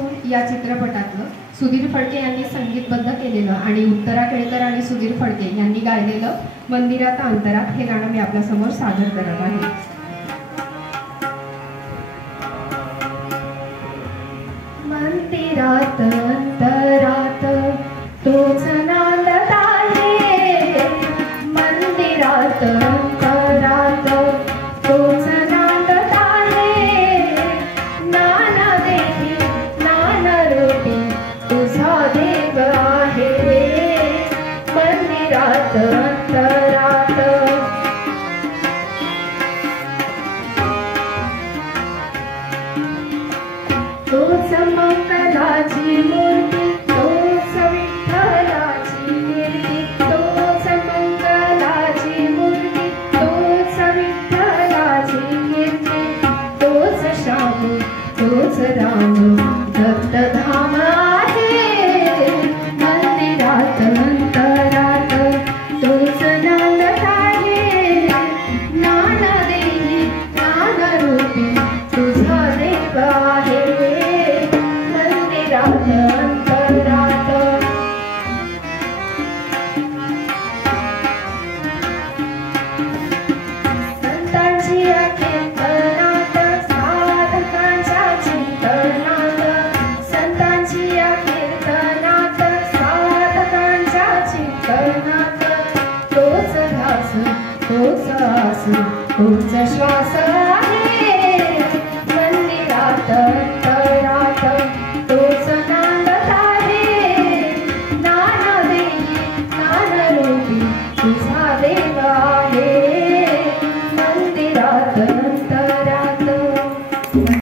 सून या चित्रपटातलं सुधीर फडके यांनी संगीतबद्ध केलेलं आणि उत्तरा केळकर आणि सुधीर फडके यांनी गायलेलं मंदिरात अंतरात हे गाणं मी आपल्यासमोर सादर करत आहे. मंदिरात अंतरात तोच नांदत आहे, मंदिरात अंतरात तोच नांदत आहे, नाना देही नाना रूपी तुझा देव आहे, मंदिरात अंतरात तोच मंगलाची मूर्ती तोच विठ्ठलाची कीर्ती, तोच मंगलाची मूर्ती तोच विठ्ठलाची कीर्ती, तोच श्याम तोच राम दत्तधाम आहे, मंदिरात अंतरात तोच नांदत आहे, नाना देही नाना रूपी तुझा देव आहे, मंदिरात अंतरात संतांची कीर्तनात साधकांच्या चिंतनात, संतांची कीर्तनात साधकांच्या चिंतनात, तोच ध्यास तोच आस तोच श्वास आहे, मंदिरात